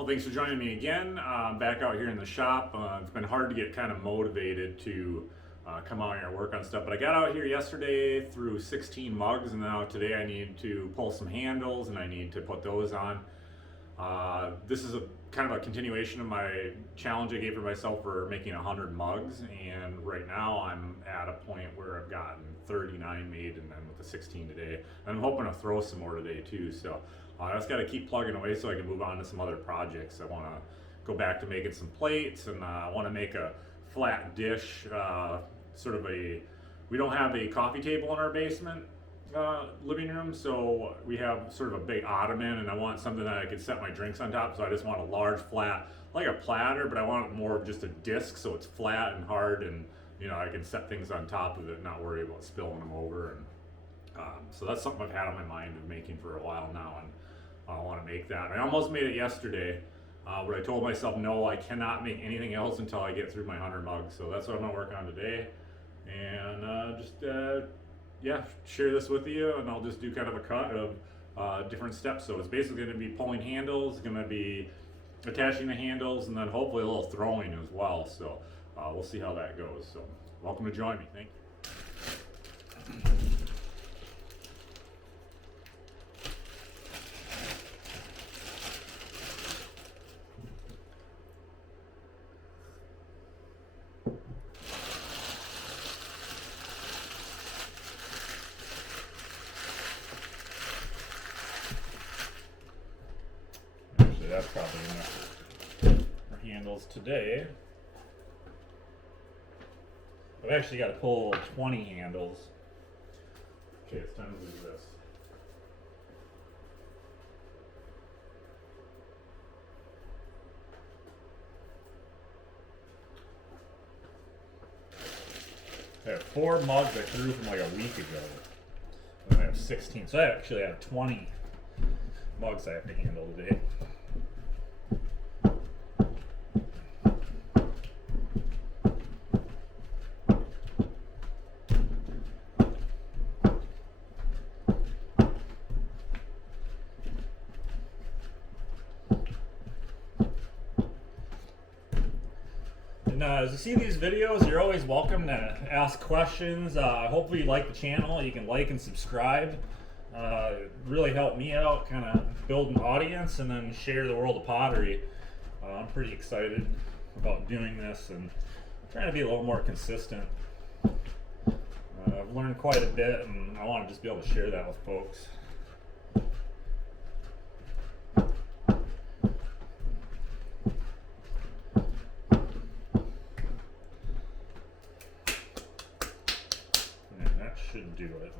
Well, thanks for joining me again. Back out here in the shop. It's been hard to get kind of motivated to come out here and work on stuff, but I got out here yesterday through 16 mugs, and now today I need to pull some handles and I need to put those on. This is a kind of a continuation of my challenge I gave for myself for making 100 mugs, and right now I'm at a point where I've gotten 39 made, and then with the 16 today, and I'm hoping to throw some more today too. So I just got to keep plugging away so I can move on to some other projects. I want to go back to making some plates, and I want to make a flat dish, sort of a. We don't have a coffee table in our basement living room, so we have sort of a big ottoman, and I want something that I could set my drinks on top. So I just want a large flat, like a platter, but I want it more of just a disc, so it's flat and hard, and I can set things on top of it, not worry about spilling them over. And so that's something I've had on my mind of making for a while now, and I want to make that. I almost made it yesterday, but I told myself no, I cannot make anything else until I get through my 100 mugs. So that's what I'm gonna work on today, and yeah, share this with you, and I'll just do kind of a cut of different steps. So it's basically going to be pulling handles, going to be attaching the handles, and then hopefully a little throwing as well. So we'll see how that goes. So welcome to join me. Thank you. That's probably enough for handles today. I've actually got to pull 20 handles. Okay, it's time to do this. I have 4 mugs I threw from like a week ago. And I have 16, so I actually have 20 mugs I have to handle today. As you see these videos, you're always welcome to ask questions. Hopefully you like the channel. You can like and subscribe. Really help me out, kind of build an audience, and then share the world of pottery. I'm pretty excited about doing this and trying to be a little more consistent. I've learned quite a bit, and I want to just be able to share that with folks. Should do it.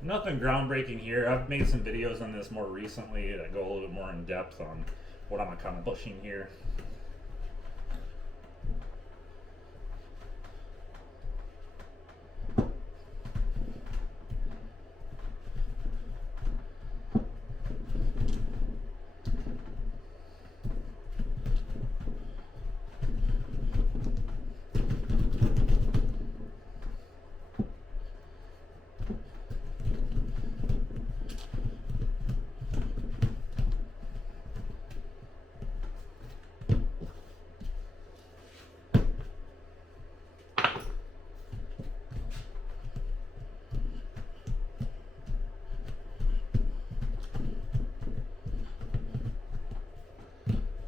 Nothing groundbreaking here. I've made some videos on this more recently that go a little bit more in depth on what I'm accomplishing here.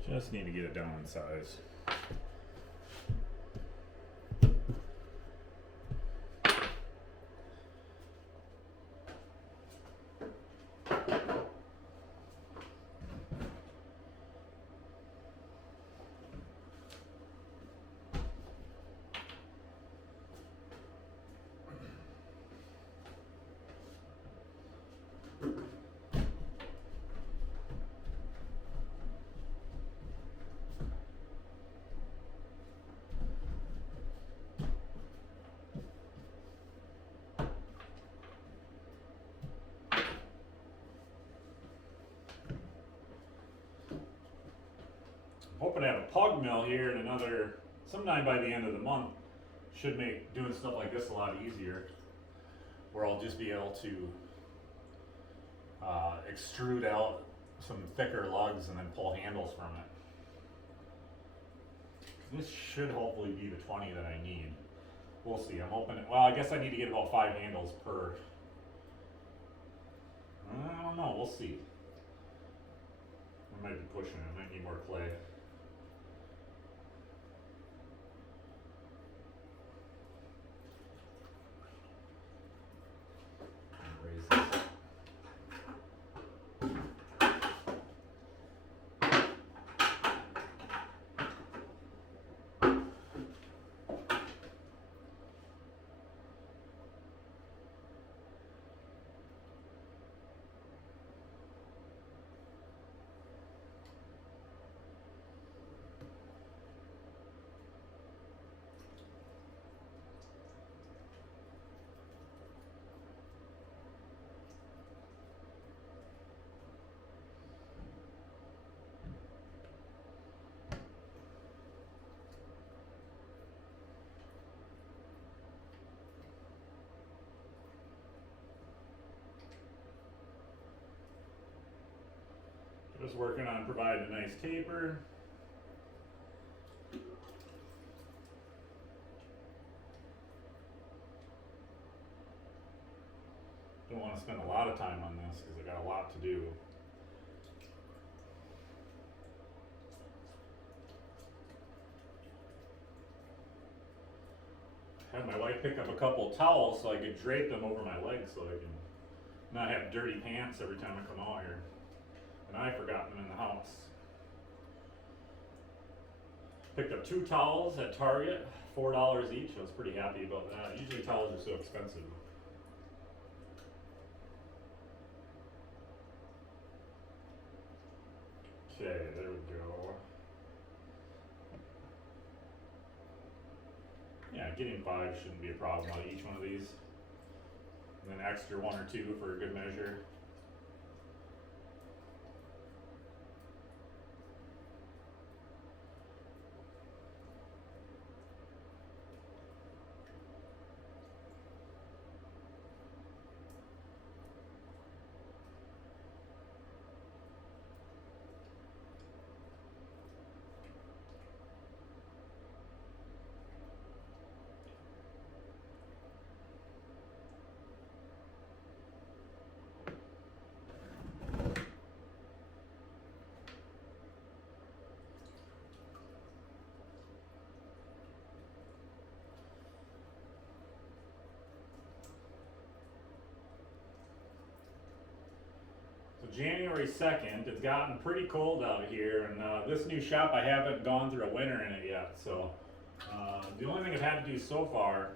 Just need to get it down in size. Hoping to have a pug mill here in sometime by the end of the month. Should make doing stuff like this a lot easier, where I'll just be able to extrude out some thicker lugs and then pull handles from it. This should hopefully be the 20 that I need. We'll see. I'm hoping well, I guess I need to get about 5 handles per. I don't know. We'll see. I might be pushing it. I might need more clay. Raise this. Just working on providing a nice taper. Don't want to spend a lot of time on this because I got a lot to do. Had my wife pick up a couple towels so I could drape them over my legs so I can not have dirty pants every time I come out here. And I forgot them in the house. Picked up 2 towels at Target, $4 each. I was pretty happy about that. Usually towels are so expensive. Okay, there we go. Yeah, getting 5 shouldn't be a problem on each one of these. And then extra 1 or 2 for a good measure. January 2nd, it's gotten pretty cold out here, and this new shop, I haven't gone through a winter in it yet, so the only thing I've had to do so far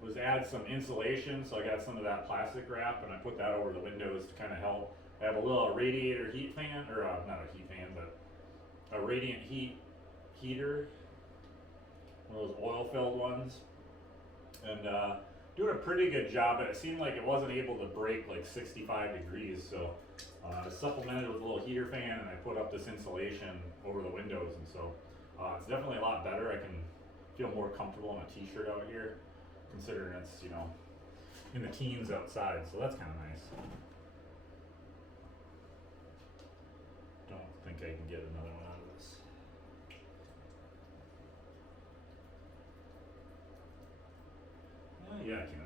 was add some insulation, so I got some of that plastic wrap, and I put that over the windows to kind of help. I have a little radiator heat fan, or not a heat fan, but a radiant heater, one of those oil-filled ones, and doing a pretty good job, but it seemed like it wasn't able to break like 65 degrees, so I supplemented with a little heater fan, and I put up this insulation over the windows, and so it's definitely a lot better. I can feel more comfortable in a t-shirt out here, considering it's, you know, in the teens outside, so that's kind of nice. Don't think I can get another one out of this. Yeah, I can.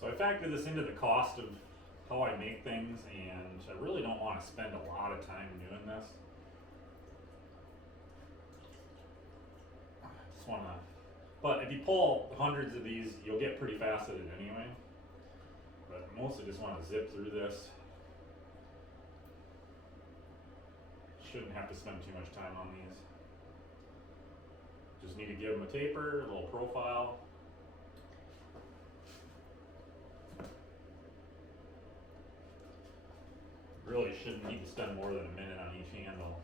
So I factor this into the cost of how I make things, and I really don't want to spend a lot of time doing this. I just want to, but if you pull hundreds of these, you'll get pretty faceted anyway. But mostly just want to zip through this. shouldn't have to spend too much time on these. Just need to give them a taper, a little profile. Really shouldn't need to spend more than a minute on each handle.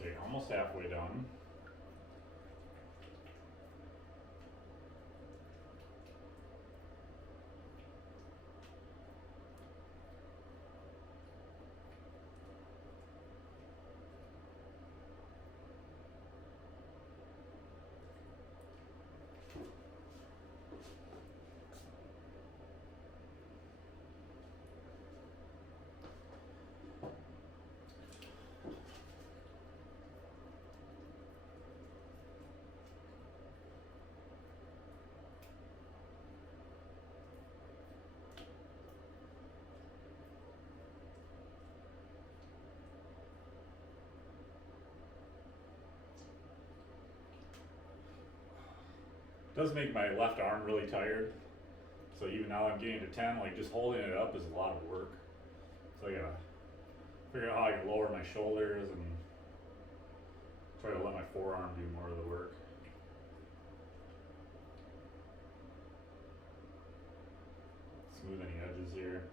Okay, almost halfway done. Does make my left arm really tired. So even now I'm getting to 10, like just holding it up is a lot of work. So I gotta figure out how I can lower my shoulders and try to let my forearm do more of the work. Smooth any edges here.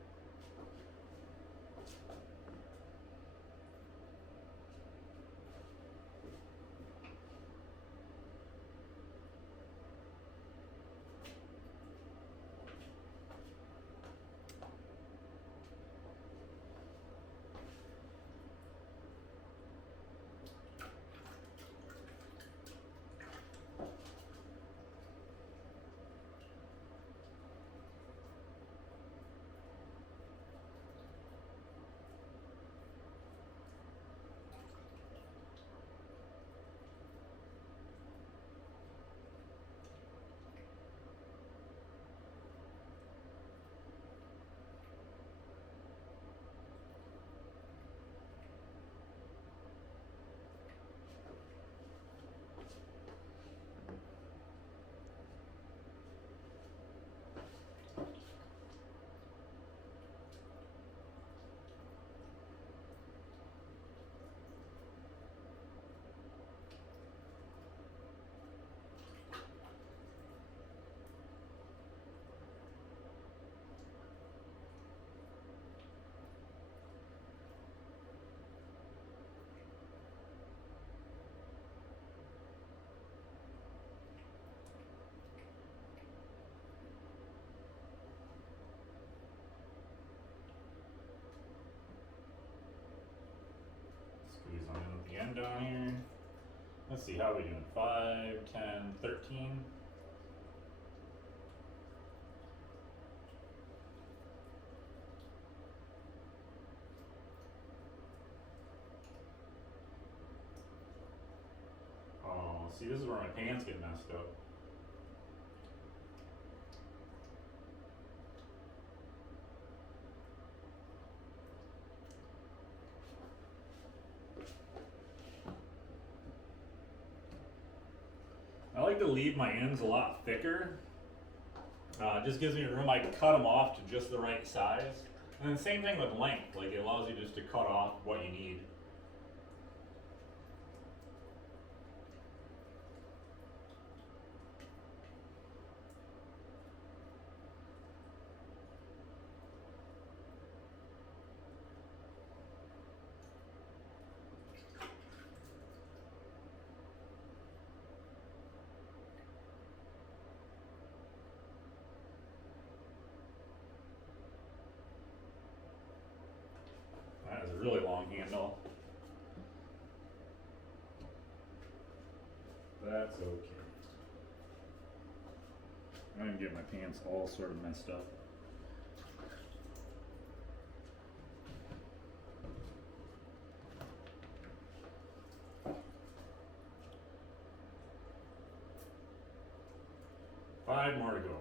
Squeeze on in at the end down here. Let's see, how are we doing? 5, 10, 13. Oh, see, this is where my pants get messed up. I like to leave my ends a lot thicker. It just gives me room. I can cut them off to just the right size. And then same thing with length. Like it allows you just to cut off what you need. That's okay. I didn't get my pants all sort of messed up. Five more to go.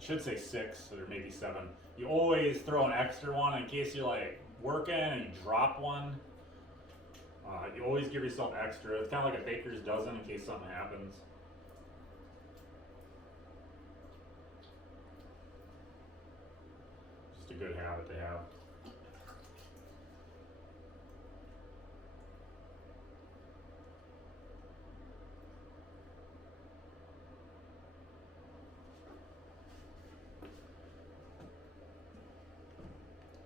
Should say 6 or maybe 7. You always throw an extra one in case you're like working and you drop one. You always give yourself extra. It's kind of like a baker's dozen in case something happens. Just a good habit to have.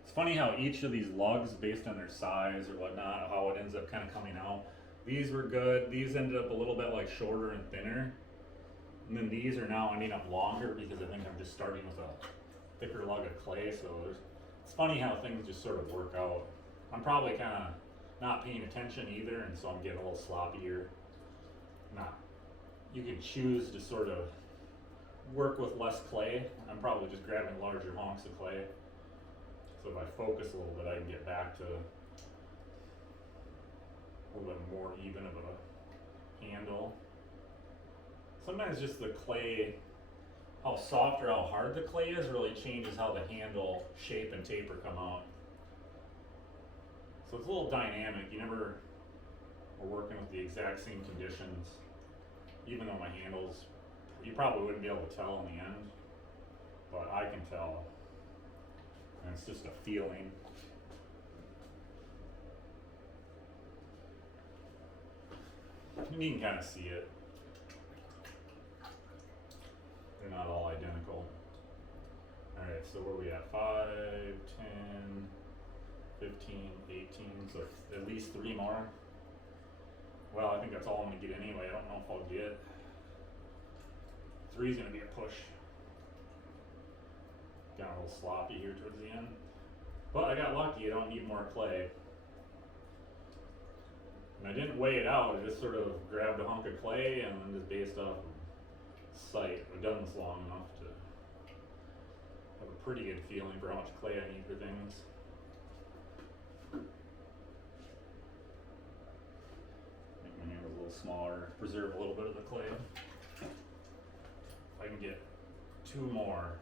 It's funny how each of these lugs, based on their size or whatnot, how it ends up kind of coming out. These were good. These ended up a little bit like shorter and thinner. And then these are now ending up longer because I think I'm just starting with a thicker lug of clay. So it's funny how things just sort of work out. I'm probably kind of not paying attention either, and so I'm getting a little sloppier. You can choose to sort of work with less clay. I'm probably just grabbing larger honks of clay. So if I focus a little bit, I can get back to a little bit more even of a handle. Sometimes just the clay, how soft or how hard the clay is, really changes how the handle shape and taper come out. So it's a little dynamic. You never are working with the exact same conditions, even though my handles, you probably wouldn't be able to tell in the end, but I can tell. And it's just a feeling. And you can kind of see it. They're not all identical. Alright, so where are we at? 5, 10, 15, 18, so at least 3 more. Well, I think that's all I'm going to get anyway. I don't know if I'll get. 3 is going to be a push. Got a little sloppy here towards the end. But I got lucky, I don't need more clay. And I didn't weigh it out, I just sort of grabbed a hunk of clay and then just based off sight. I've done this long enough to have a pretty good feeling for how much clay I need for things. Make my handles a little smaller, preserve a little bit of the clay. If I can get 2 more.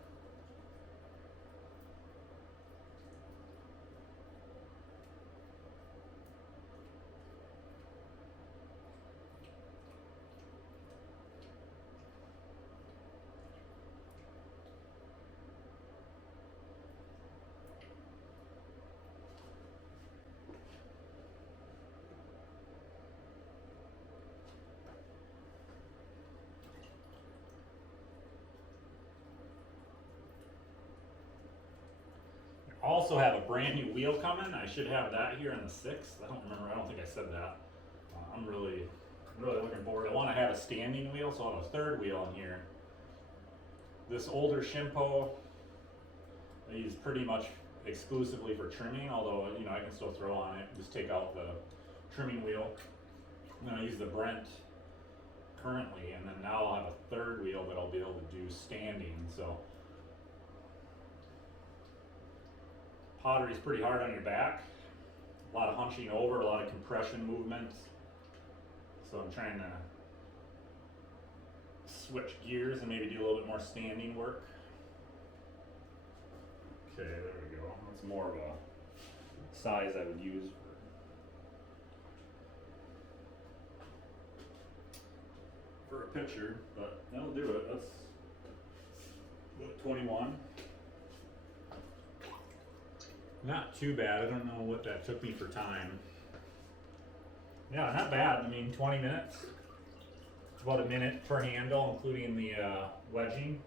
Also have a brand new wheel coming. I should have that here on the 6th. I don't remember. I don't think I said that. I'm really looking forward. I want to have a standing wheel, so I'll have a 3rd wheel in here. This older Shimpo I use pretty much exclusively for trimming, although I can still throw on it. Just take out the trimming wheel. And then I use the Brent currently, and then now I'll have a 3rd wheel that I'll be able to do standing. So pottery is pretty hard on your back. A lot of hunching over, a lot of compression movements. So I'm trying to switch gears and maybe do a little bit more standing work. Okay, there we go. That's more of a size I would use for a picture, but that'll do it. That's what, 21. Not too bad. I don't know what that took me for time. Yeah, not bad. I mean, 20 minutes. It's about a minute per handle, including the wedging.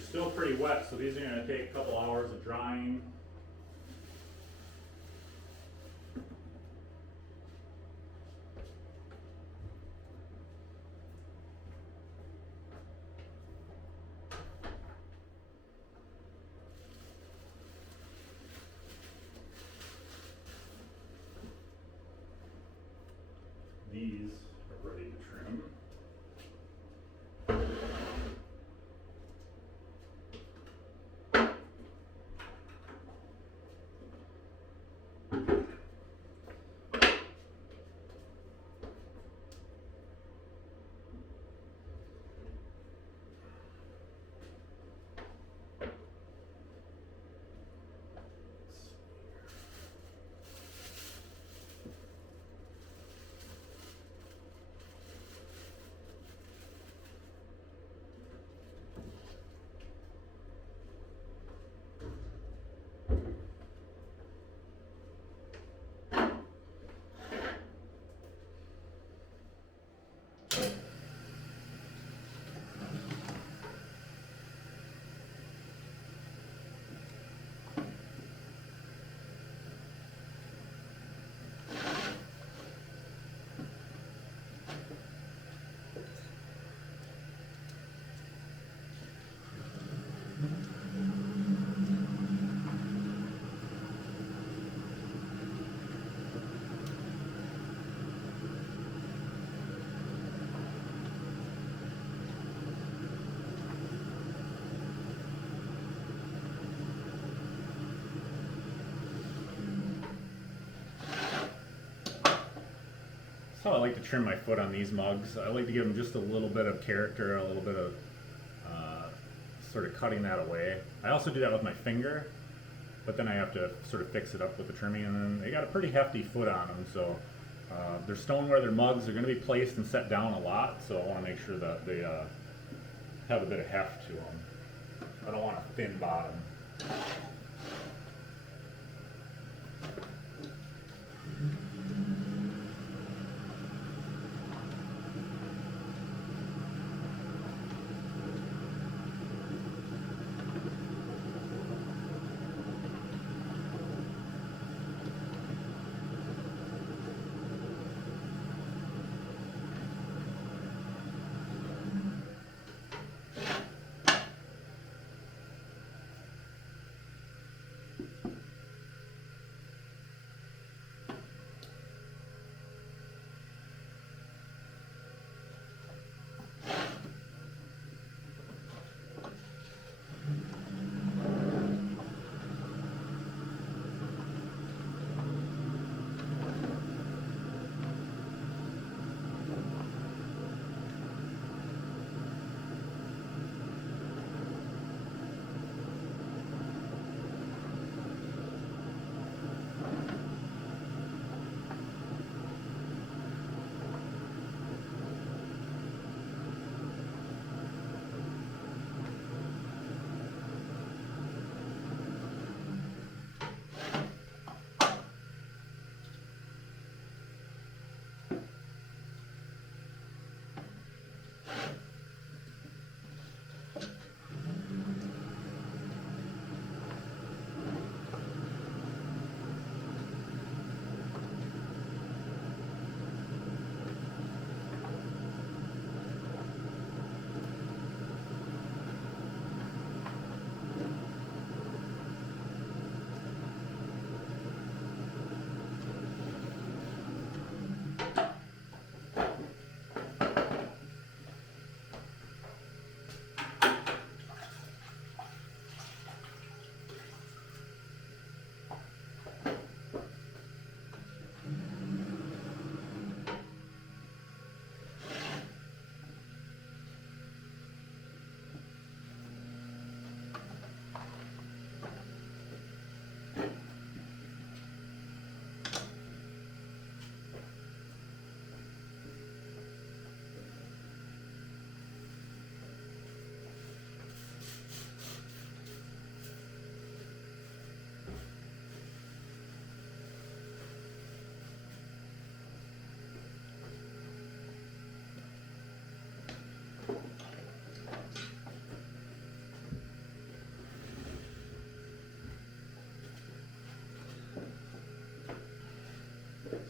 They're still pretty wet, so these are going to take a couple hours of drying. These are ready to trim. So I like to trim my foot on these mugs. I like to give them just a little bit of character, a little bit of sort of cutting that away. I also do that with my finger, but then I have to sort of fix it up with the trimming, and then they got a pretty hefty foot on them, so they're stoneware, they're mugs, they're going to be placed and set down a lot, so I want to make sure that they have a bit of heft to them. I don't want a thin bottom.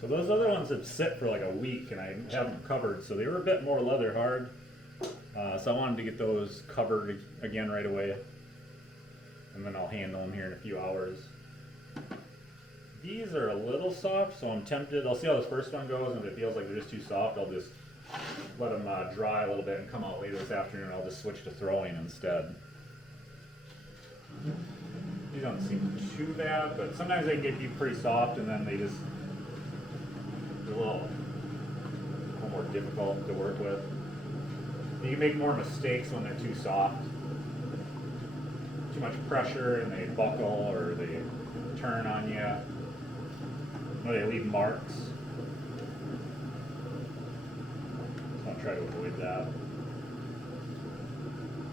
So those other ones have sit for like a week and I haven't covered, so they were a bit more leather hard. So I wanted to get those covered again right away. And then I'll handle them here in a few hours. These are a little soft, so I'm tempted. I'll see how this first one goes, and if it feels like they're just too soft, I'll just let them dry a little bit and come out later this afternoon. I'll just switch to throwing instead. These don't seem too bad, but sometimes they can get pretty soft, and then they're a little more difficult to work with. You can make more mistakes when they're too soft. Too much pressure and they buckle or they turn on you. Or they leave marks. So I'll try to avoid that.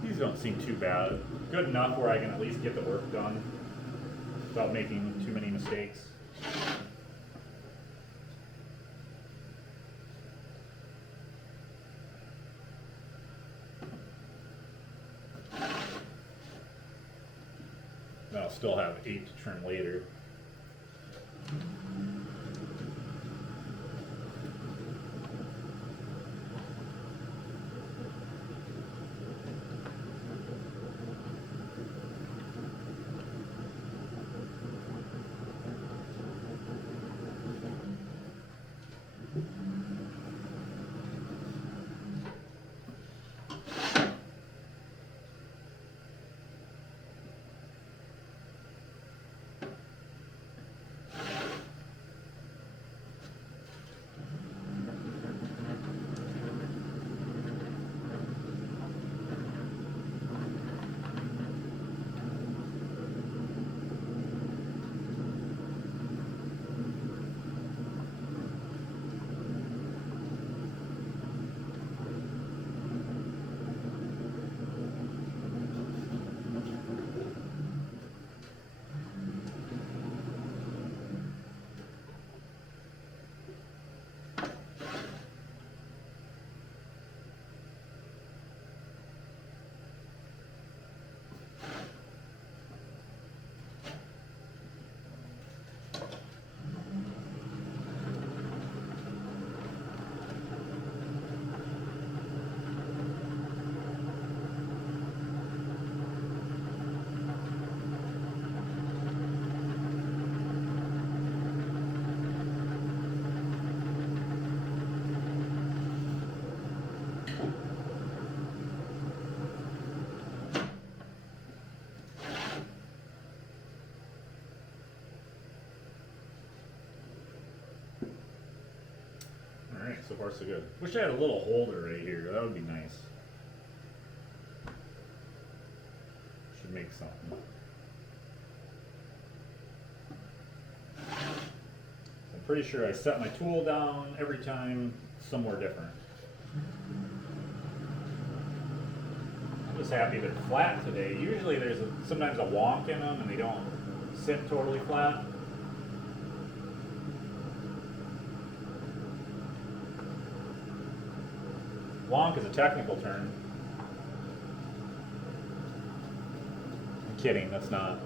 These don't seem too bad. Good enough where I can at least get the work done without making too many mistakes. Then I'll still have 8 to trim later. Alright, so far so good. Wish I had a little holder right here. That would be nice. Should make something. I'm pretty sure I set my tool down every time somewhere different. I'm just happy they're flat today. Usually there's sometimes a wonk in them and they don't sit totally flat. Wonk is a technical term. I'm kidding, that's not.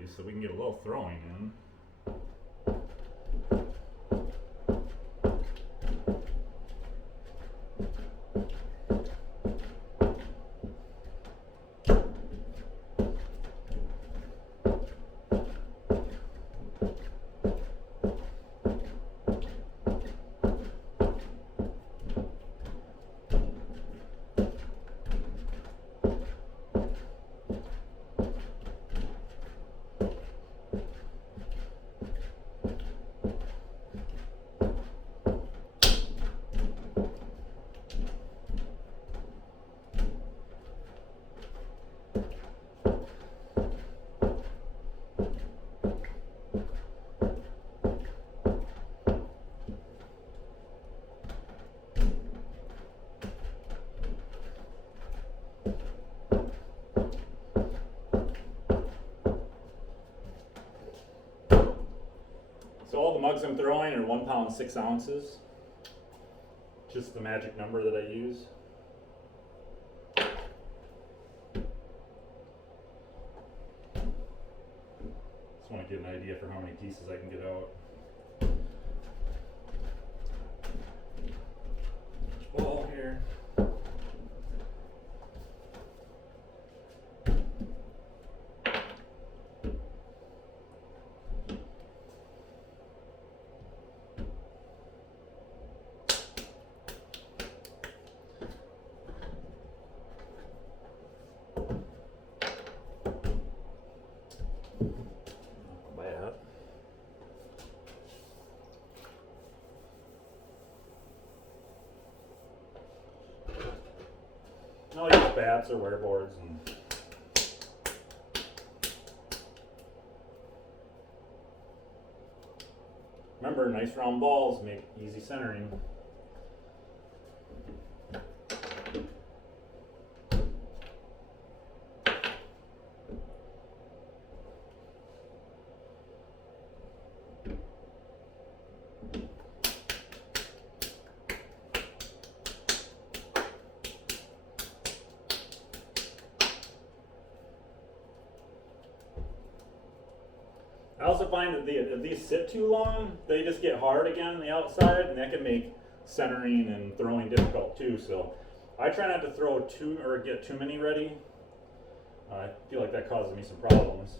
these so we can get a little throwing in. So all the mugs I'm throwing are 1 pound 6 ounces. Just the magic number that I use. Just want to get an idea for how many pieces I can get out. Ball here. I'll use bats or wear boards and remember, nice round balls make easy centering. I also find that if these sit too long, they just get hard again on the outside, and that can make centering and throwing difficult too. So I try not to throw too or get too many ready. I feel like that causes me some problems.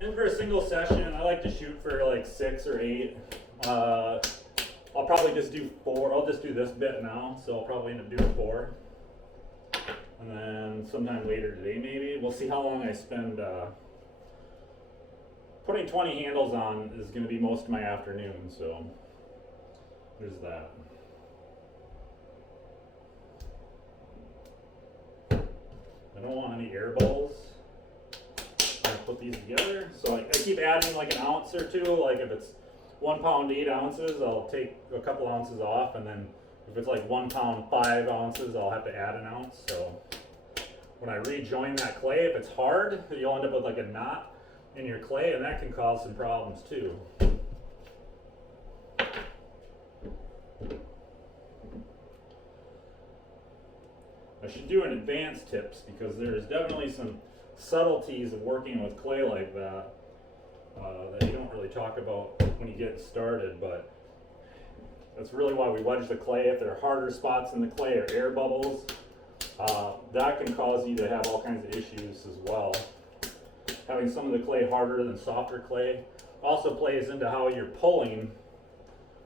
And for a single session, I like to shoot for like 6 or 8. I'll probably just do 4. I'll just do this bit now, so I'll probably end up doing 4. And then sometime later today maybe. We'll see how long I spend. Putting 20 handles on is going to be most of my afternoon, so there's that. I don't want any air bubbles. I'm going to put these together. So I keep adding like an ounce or two. Like if it's 1 pound 8 ounces, I'll take a couple ounces off, and then if it's like 1 pound 5 ounces, I'll have to add an ounce. So when I rejoin that clay, if it's hard, you'll end up with like a knot in your clay, and that can cause some problems too. I should do an advanced tips because there's definitely some subtleties of working with clay like that that you don't really talk about when you get started, but that's really why we wedge the clay. If there are harder spots in the clay or air bubbles, that can cause you to have all kinds of issues as well. Having some of the clay harder than softer clay also plays into how you're pulling,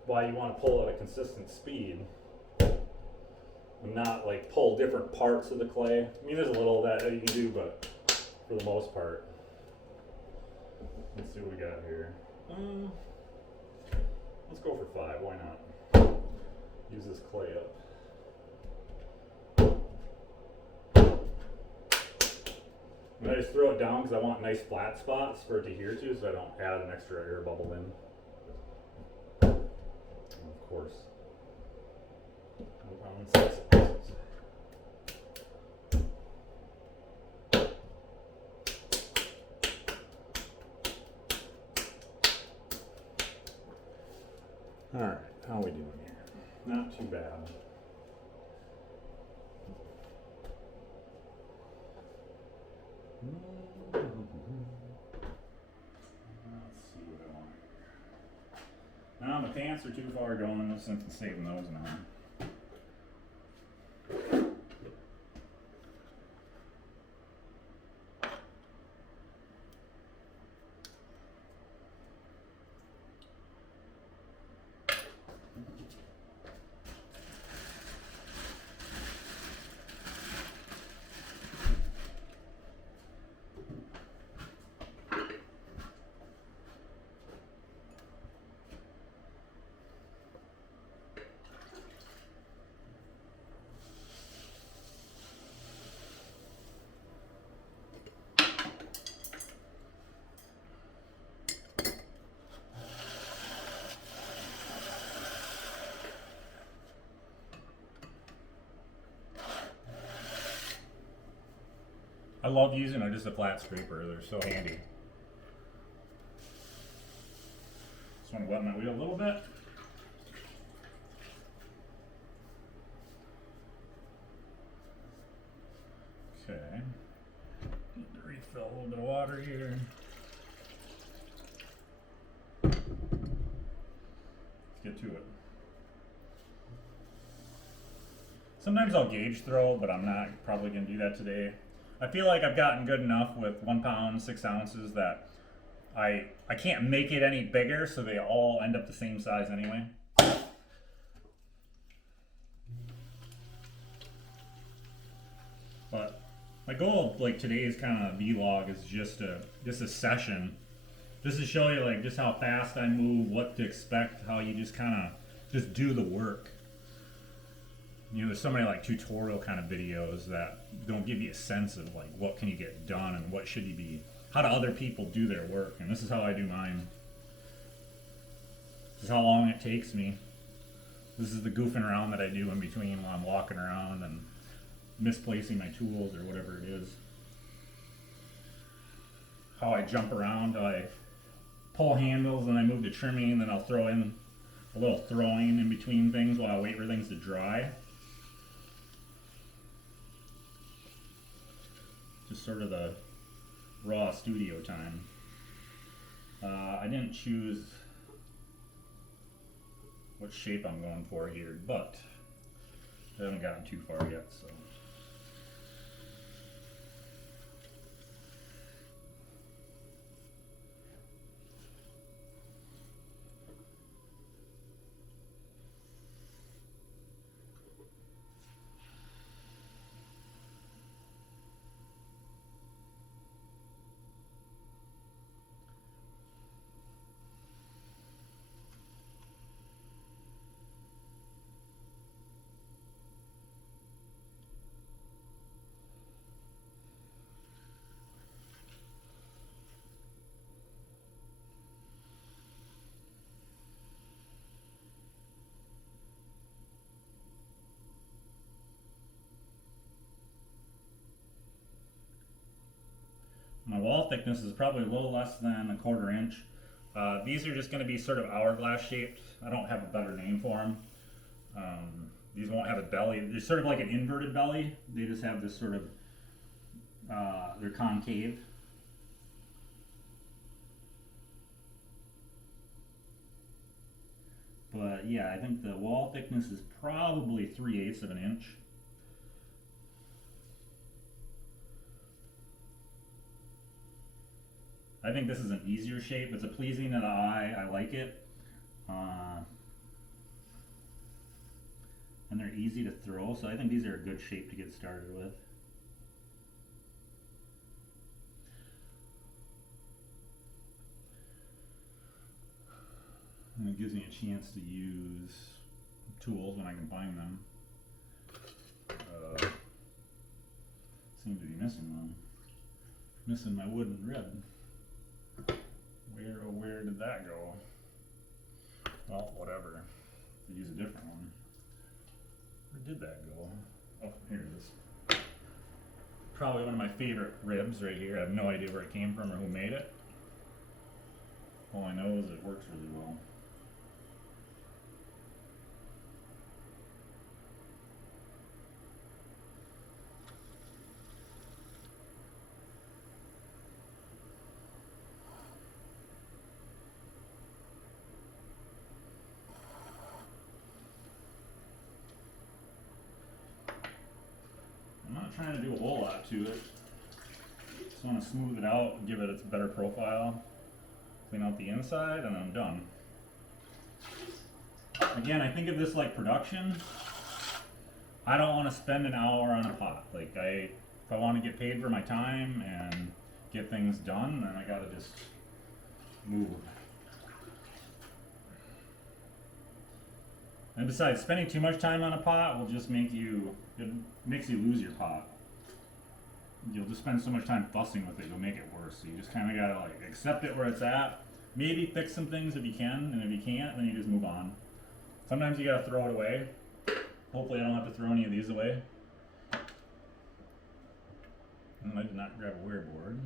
why you want to pull at a consistent speed and not like pull different parts of the clay. I mean, there's a little of that you can do, but for the most part. Let's see what we got here. Let's go for 5. Why not? Use this clay up. And I just throw it down because I want nice flat spots for it to adhere to, so I don't add an extra air bubble in. And of course, 1 pound 6 ounces. Alright, how are we doing here? Not too bad. Let's see what I want. Now my pants are too far going. There's something saving those now. I love using just a flat scraper. They're so handy. Just want to wet my wheel a little bit. Okay. Need to refill a little bit of water here. Let's get to it. Sometimes I'll gauge throw, but I'm not probably going to do that today. I feel like I've gotten good enough with 1 pound, 6 ounces that I can't make it any bigger, so they all end up the same size anyway. But my goal of like today's kind of vlog is just a session, just to show you like just how fast I move, what to expect, how you just kind of just do the work. You know, there's so many like tutorial kind of videos that don't give you a sense of like what can you get done and what should you be, how do other people do their work, and this is how I do mine. This is how long it takes me. This is the goofing around that I do in between while I'm walking around and misplacing my tools or whatever it is. How I jump around, how I pull handles and I move to trimming, and then I'll throw in a little throwing in between things while I wait for things to dry. Just sort of the raw studio time. I didn't choose what shape I'm going for here, but I haven't gotten too far yet, so. My wall thickness is probably a little less than a 1/4 inch. These are just going to be sort of hourglass shaped. I don't have a better name for them. These won't have a belly. They're sort of like an inverted belly. They just have this sort of, they're concave. But yeah, I think the wall thickness is probably 3/8 of an inch. I think this is an easier shape. It's a pleasing to the eye. I like it. And they're easy to throw, so I think these are a good shape to get started with. And it gives me a chance to use tools when I can find them. Seem to be missing one. Missing my wooden rib. Where did that go? Well, whatever. I'll use a different one. Where did that go? Oh, here it is. Probably one of my favorite ribs right here. I have no idea where it came from or who made it. All I know is it works really well. trying to do a whole lot to it. Just want to smooth it out, give it its better profile, clean out the inside, and then I'm done. Again, I think of this like production. I don't want to spend an hour on a pot. Like if I want to get paid for my time and get things done, then I gotta just move. And besides, spending too much time on a pot will just make you, it makes you lose your pot. You'll just spend so much time fussing with it, you'll make it worse. So you just kind of gotta like accept it where it's at. Maybe fix some things if you can, and if you can't, then you just move on. Sometimes you gotta throw it away. Hopefully I don't have to throw any of these away. And I did not grab a wear board.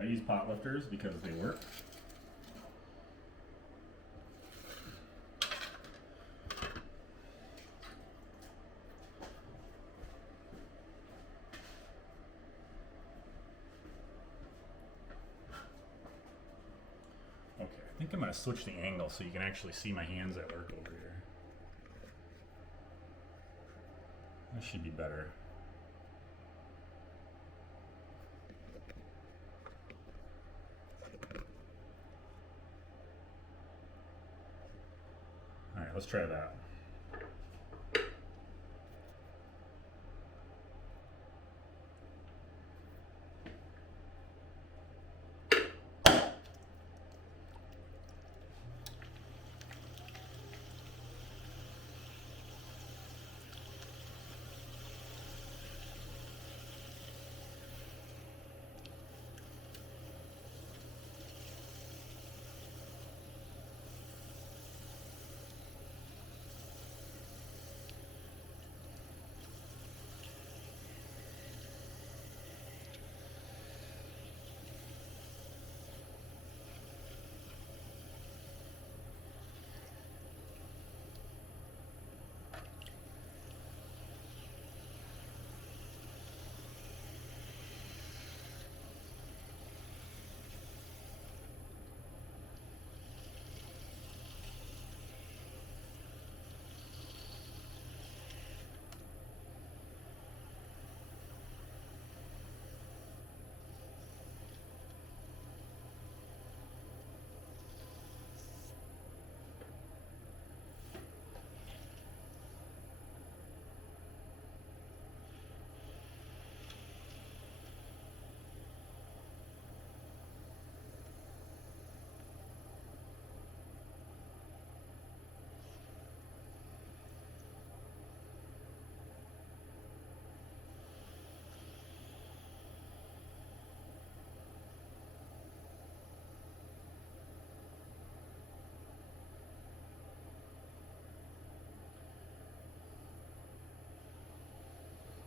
I use pot lifters because they work. Okay, I think I'm going to switch the angle so you can actually see my hands at work over here. That should be better. Alright, let's try that.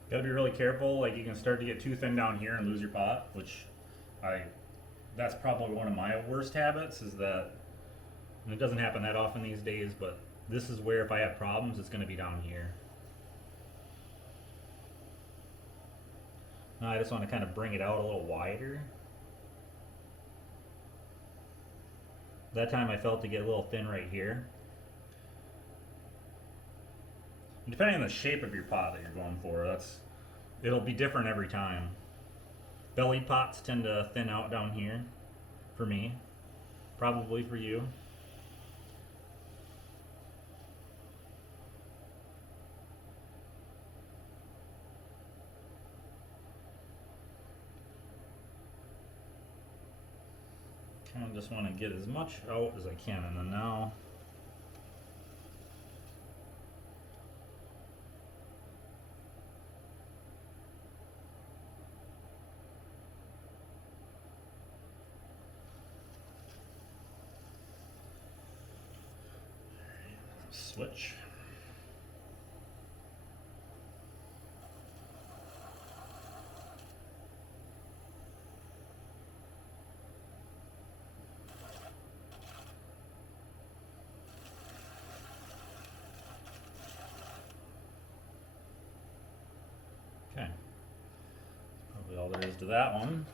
Gotta be really careful, like you can start to get too thin down here and lose your pot, which that's probably one of my worst habits, is that, and it doesn't happen that often these days, but this is where if I have problems, it's gonna be down here. Now I just wanna kind of bring it out a little wider. That time I felt to get a little thin right here. Depending on the shape of your pot that you're going for, it'll be different every time. Belly pots tend to thin out down here, for me. Probably for you. Kind of just want to get as much out as I can, and then now switch. there is to that one.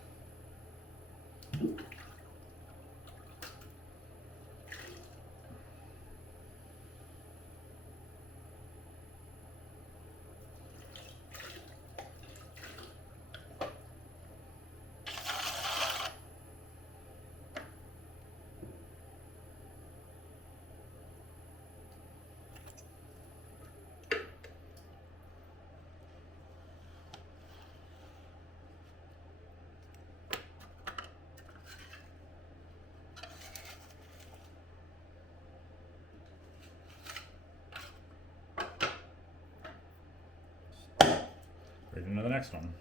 Right into the next one.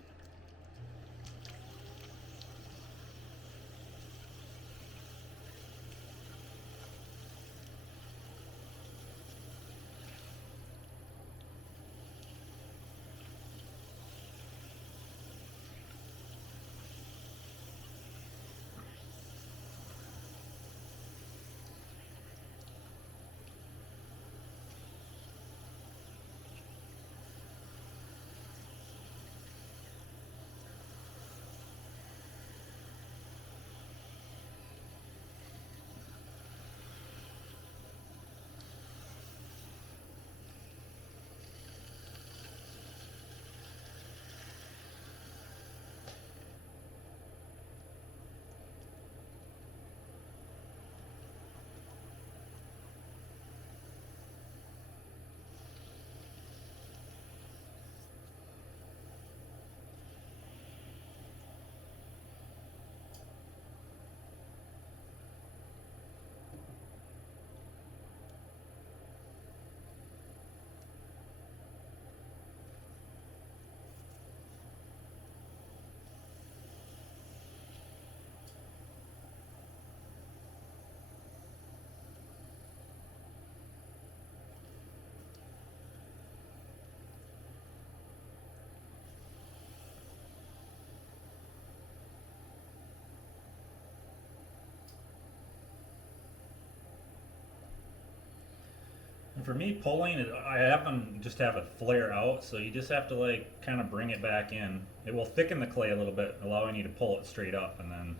And for me, pulling, I happen just have it flare out, so you just have to like kind of bring it back in. It will thicken the clay a little bit, allowing you to pull it straight up, and then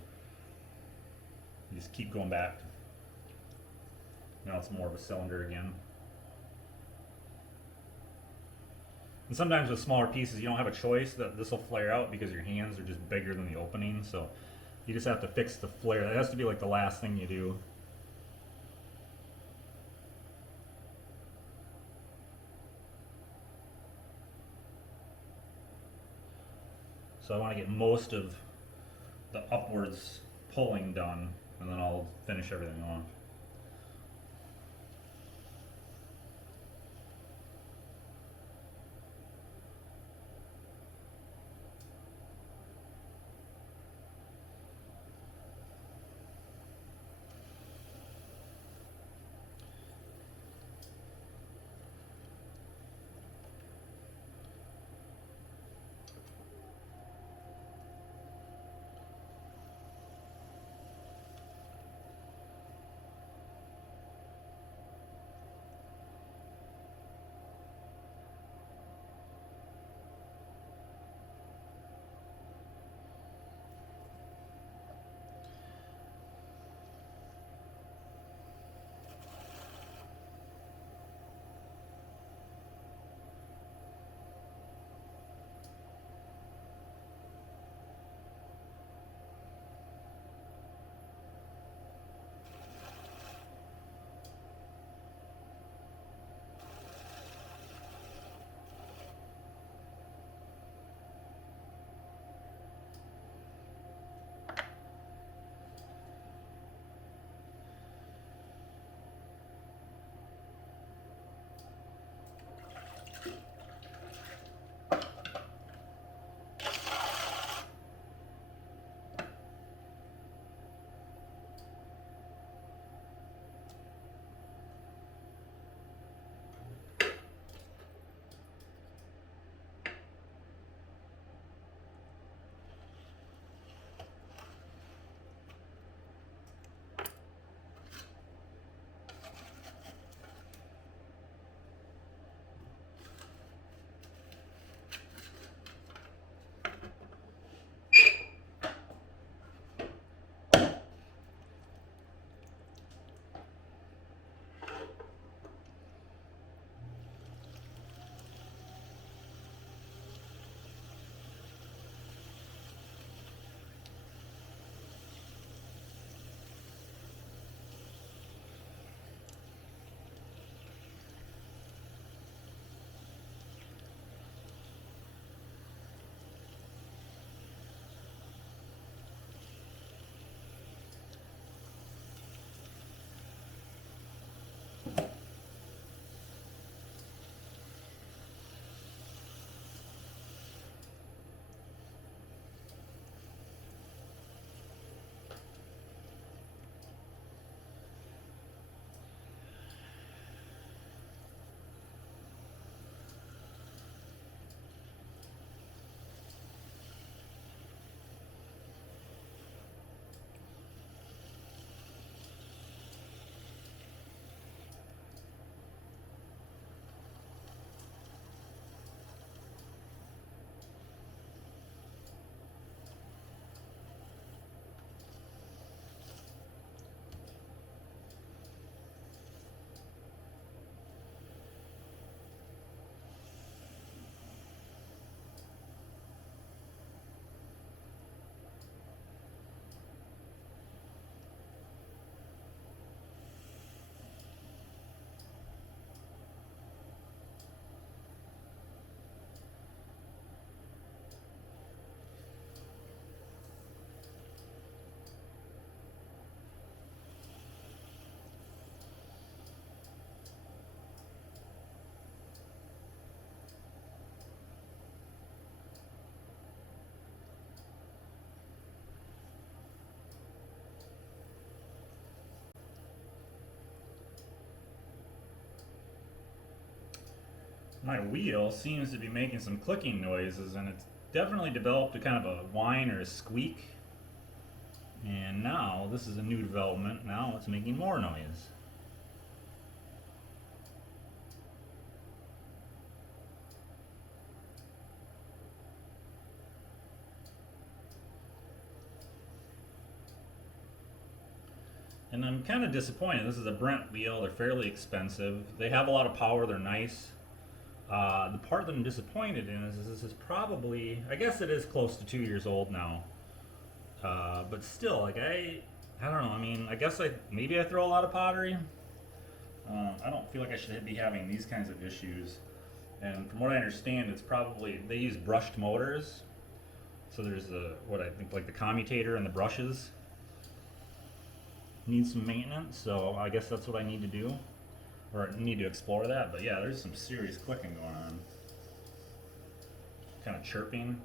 you just keep going back. Now it's more of a cylinder again. And sometimes with smaller pieces, you don't have a choice that this will flare out because your hands are just bigger than the opening, so you just have to fix the flare. That has to be like the last thing you do. So I want to get most of the upwards pulling done, and then I'll finish everything off. my wheel seems to be making some clicking noises, and it's definitely developed a kind of a whine or a squeak. And now, this is a new development, now it's making more noise. And I'm kind of disappointed. This is a Brent wheel. They're fairly expensive. They have a lot of power. They're nice. The part that I'm disappointed in is this is probably, I guess it is close to 2 years old now. But still, like I don't know. I mean, I guess maybe I throw a lot of pottery. I don't feel like I should be having these kinds of issues. And from what I understand, it's probably, they use brushed motors. So there's what I think like the commutator and the brushes need some maintenance, so I guess that's what I need to do, or need to explore that. But yeah, there's some serious clicking going on, kind of chirping.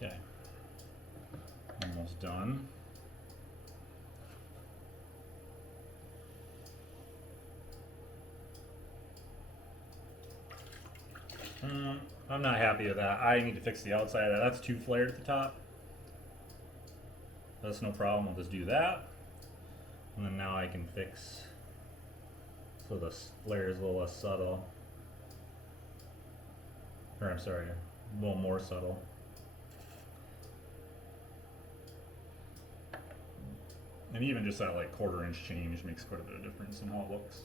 Okay, almost done. I'm not happy with that. I need to fix the outside of that. That's too flared at the top. That's no problem. We'll just do that. And then now I can fix so the flare is a little less subtle. Or I'm sorry, a little more subtle. And even just that like 1/4 inch change makes quite a bit of difference in how it looks.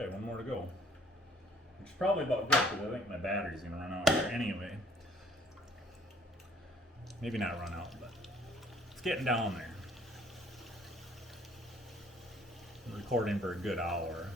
Okay, one more to go. Which is probably about good because I think my battery's gonna run out here anyway. Maybe not run out, but it's getting down there. I'm recording for a good hour.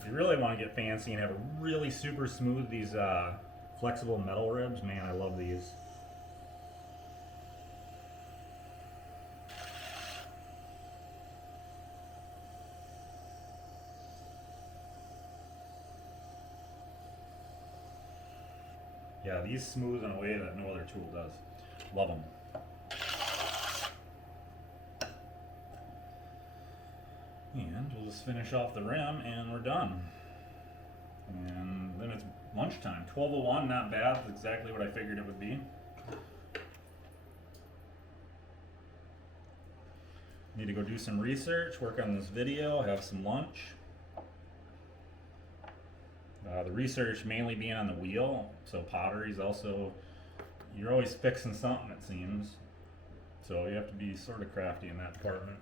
If you really want to get fancy and have a really super smooth, these flexible metal ribs, man, I love these. Yeah, these smooth in a way that no other tool does. Love them. And we'll just finish off the rim and we're done. And then it's lunchtime. 12:01, not bad. That's exactly what I figured it would be. Need to go do some research, work on this video, have some lunch. The research mainly being on the wheel, so pottery's also, you're always fixing something it seems. So you have to be sort of crafty in that department.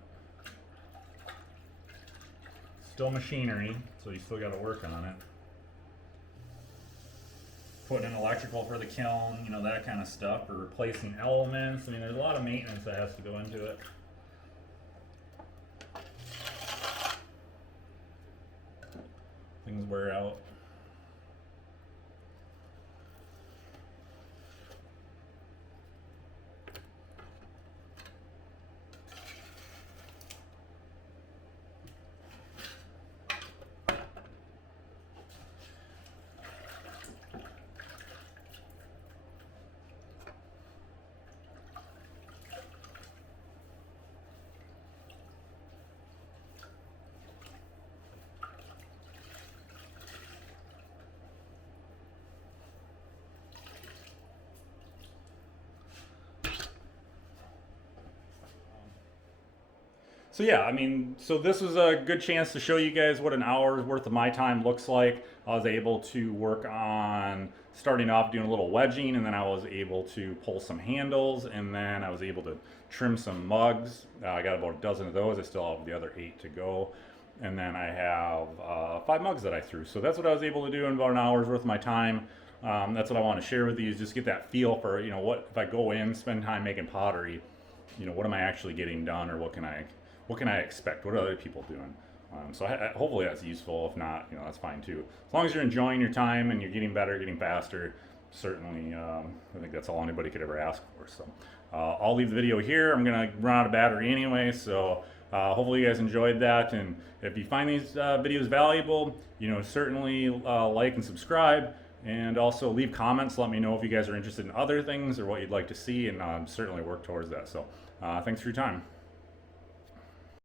Still machinery, so you still got to work on it. Putting in electrical for the kiln, you know, that kind of stuff, or replacing elements. I mean, there's a lot of maintenance that has to go into it. Things wear out. So yeah, I mean, so this was a good chance to show you guys what an hour's worth of my time looks like. I was able to work on starting off doing a little wedging, and then I was able to pull some handles, and then I was able to trim some mugs. I got about a dozen of those. I still have the other 8 to go. And then I have 5 mugs that I threw. So that's what I was able to do in about an hour's worth of my time. That's what I want to share with you, is just get that feel for, you know, what if I go in, spend time making pottery, you know, what am I actually getting done, or what can I expect? What are other people doing? So hopefully that's useful. If not, you know, that's fine too. As long as you're enjoying your time and you're getting better, getting faster, certainly, I think that's all anybody could ever ask for. So I'll leave the video here. I'm gonna run out of battery anyway, so hopefully you guys enjoyed that. And if you find these videos valuable, you know, certainly like and subscribe, and also leave comments. Let me know if you guys are interested in other things or what you'd like to see, and certainly work towards that. So thanks for your time.